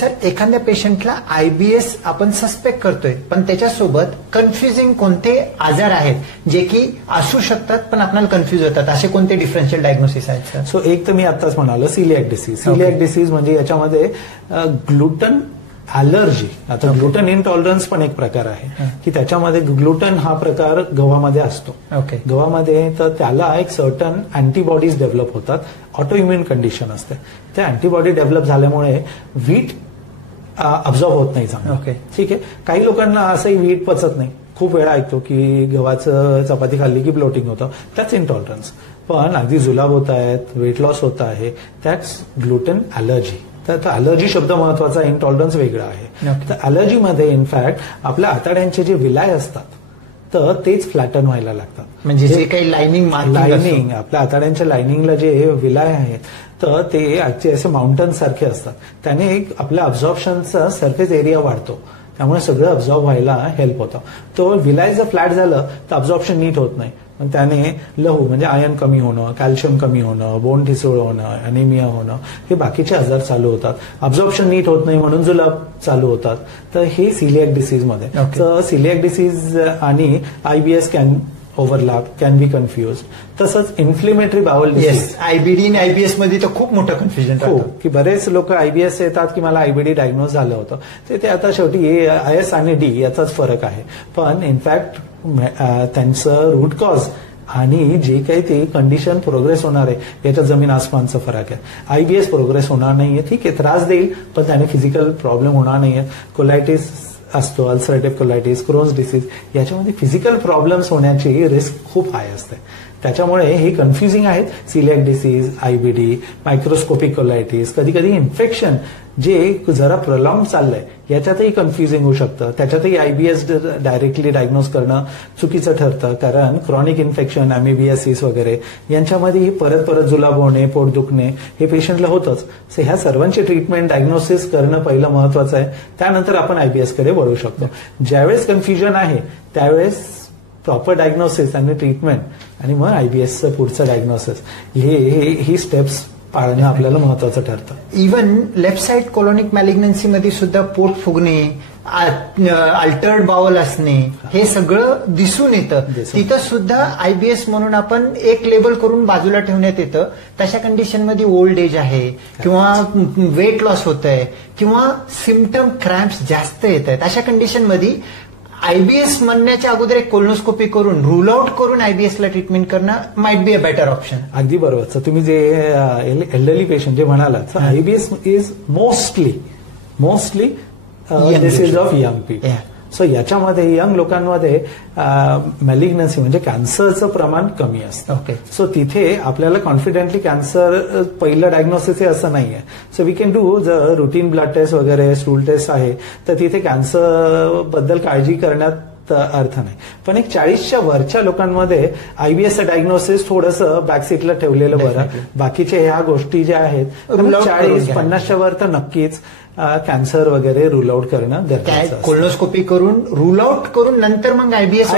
Sir, एखाद्या पेशंटला IBS आपण सस्पेक्ट करतोय, पण त्याच्यासोबत कन्फ्युजिंग कोणते आजार आहेत जे की असू शकतात पण आपल्याला कन्फ्युज होतात, असे कोणते डिफरन्शियल डायग्नोसिस आहेत सर? सो एक तर मी आताच म्हणालो सिलियाक डिसीज. सिलियाक डिसीज म्हणजे याच्यामध्ये ग्लुटन ॲलर्जी, आता ग्लुटन इंटॉलरन्स पण एक प्रकार आहे की त्याच्यामध्ये ग्लुटन हा प्रकार गव्हामध्ये असतो. गव्हामध्ये तर त्याला एक सर्टन अँटीबॉडीज डेव्हलप होतात, ऑटो इम्युन कंडिशन असते. त्या अँटीबॉडी डेव्हलप झाल्यामुळे वीट अब्झॉर्ब होत नाही चांगलं. ठीक आहे. काही लोकांना असंही वीट पचत नाही. खूप वेळा ऐकतो की गव्हाचं चपाती खाल्ली की ब्लोटिंग होतं, त्याच इंटॉलरन्स. पण अगदी जुलाब होत आहेत, वेट लॉस होत आहे, त्याच ग्लुटन ॲलर्जी. तर अलर्जी शब्द महत्वाचा, इंटॉलरन्स वेगळा आहे. तर अलर्जीमध्ये इनफॅक्ट आपल्या आतड्यांचे जे विलाय असतात तर तेच फ्लॅटन व्हायला लागतात. म्हणजे जे काही लाइनिंग आपल्या आतड्यांच्या लाइनिंगला जे विलाय आहेत तर ते असे माउंटन सारखे असतात. त्याने एक आपल्या अब्झॉर्प्शनचा सरफेस एरिया वाढतो, त्यामुळे सगळं अब्झॉर्ब व्हायला हेल्प होतं. तो विलाय जर फ्लॅट झालं तर अब्झॉर्प्शन नीट होत नाही. मग त्याने लहू म्हणजे आयर्न कमी होणं, कॅल्शियम कमी होणं, बोन ठिसूळ होणं, अॅनिमिया होणं, हे बाकीचे आजार चालू होतात. अब्झॉर्प्शन नीट होत नाही म्हणून जुलाब चालू होतात. तर हे सिलियाक डिसीजमध्ये. तर सिलियाक डिसीज आणि IBS can overlap, can be confuse. तसंच इन्फ्लेमेटरी बाउल डिसीज, आयबीडी आणि आयबीएस मध्ये तर खूप मोठं कन्फ्युजन हो, की बरेच लोक आयबीएस येतात की मला आयबीडी डायग्नोज झालं होतं. ते आता शेवटी आयएस आणि डी याचाच फरक आहे. पण इनफॅक्ट त्यांचं रूट कॉज आणि जे काही ते कंडिशन प्रोग्रेस होणार आहे याच्यात जमीन आसमानचा फरक आहे. आयबीएस प्रोग्रेस होणार नाहीये, ठीक आहे, त्रास देईल पण त्याने फिजिकल प्रॉब्लेम होणार नाहीये. कोलायटिस असतो, अल्सरेटिव्ह कोलायटिस, क्रोन्स डिसीज, याच्यामध्ये फिजिकल प्रॉब्लेम्स होण्याची रिस्क खूप हाय असते. त्याच्यामुळे हे कन्फ्युजिंग आहेत. सिलियाक डिसीज, आयबीडी, मायक्रोस्कोपिक कोलायटिस, कधी कधी इन्फेक्शन जे जरा प्रॉलॉंग चाललंय याच्यातही कन्फ्युजिंग होऊ शकतं. त्याच्यातही आयबीएस डायरेक्टली डायग्नोज करणं चुकीचं ठरतं, कारण क्रॉनिक इन्फेक्शन, अमिबियासिस वगैरे यांच्यामध्ये परत परत जुलाब होणे, पोट दुखणे हे पेशंटला होतंच. सो ह्या सर्वांची ट्रीटमेंट, डायग्नोसिस करणं पहिलं महत्वाचं आहे. त्यानंतर आपण आयबीएस कडे वळू शकतो. ज्यावेळेस कन्फ्युजन आहे त्यावेळेस प्रॉपर डायग्नोसिस आणि ट्रीटमेंट आणि मग आयबीएसचं पुढचं डायग्नोसिस, ही स्टेप्स पाळणं आपल्याला महत्वाचं ठरतं. इव्हन लेफ्ट साइड कोलोनिक मॅलिग्नन्सी मध्ये सुद्धा पोट फुगणे, अल्टर्ड बाउल असणे, हे सगळं दिसून येतं. तिथं सुद्धा आयबीएस म्हणून आपण एक लेबल करून बाजूला ठेवण्यात येतं. तशा कंडिशनमध्ये ओल्ड एज आहे किंवा वेट लॉस होत आहे किंवा सिम्पटम क्रॅम्प्स जास्त येत आहेत, अशा कंडिशनमध्ये आयबीएस म्हणण्याच्या अगोदर एक कोलोनोस्कोपी करून रूल आउट करून आयबीएसला ट्रीटमेंट करणं might be a better option. अगदी बरोबर. तर तुम्ही जे एल्डरली पेशंट जे म्हणालात, IBS is mostly disease of young people. So याच्यामध्ये यंग लोकांमध्ये मॅलिग्नन्सी म्हणजे कॅन्सरचं प्रमाण कमी असतं. सो तिथे आपल्याला कॉन्फिडेंटली कॅन्सर पहिलं डायग्नोसिस असं नाहीये. सो वी कॅन डू जर रुटीन ब्लड टेस्ट वगैरे, स्टूल टेस्ट आहे, तर तिथे कॅन्सर बद्दल काळजी करण्यात अर्थ नाही. पण एक 40च्या वरच्या लोकांमध्ये आयबीएसचं डायग्नोसिस थोडंसं बॅकसीटला ठेवलेलं बरं. बाकीच्या ह्या गोष्टी ज्या आहेत 40-50च्या वर तर नक्कीच कॅन्सर वगैरे रूल आउट करणं गरजेचं. कोलोनोस्कोपी करून रूल आउट करून नंतर मग आयबीएस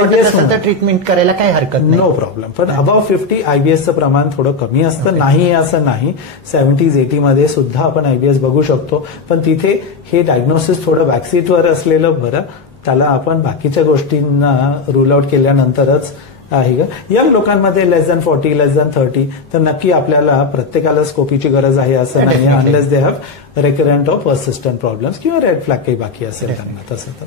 ट्रीटमेंट करायला काही हरकत नाही, नो प्रॉब्लेम. पण अबाव 50 आयबीएसचं प्रमाण थोडं कमी असतं. नाही असं नाही, 70s-80 मध्ये सुद्धा आपण आयबीएस बघू शकतो. पण तिथे हे डायग्नोसिस थोडं बॅकसीटवर असलेलं बरं. त्याला आपण बाकीच्या गोष्टींना रूल आउट केल्यानंतरच यंग लोकांमध्ये लेस दॅन 40, लेस दॅन 30 तर नक्की आपल्याला प्रत्येकाला स्कोपीची गरज आहे असं नाही, unless they have recurrent of persistent problems किंवा रेड फ्लॅग काही बाकी असेल त्यांना. तसं तर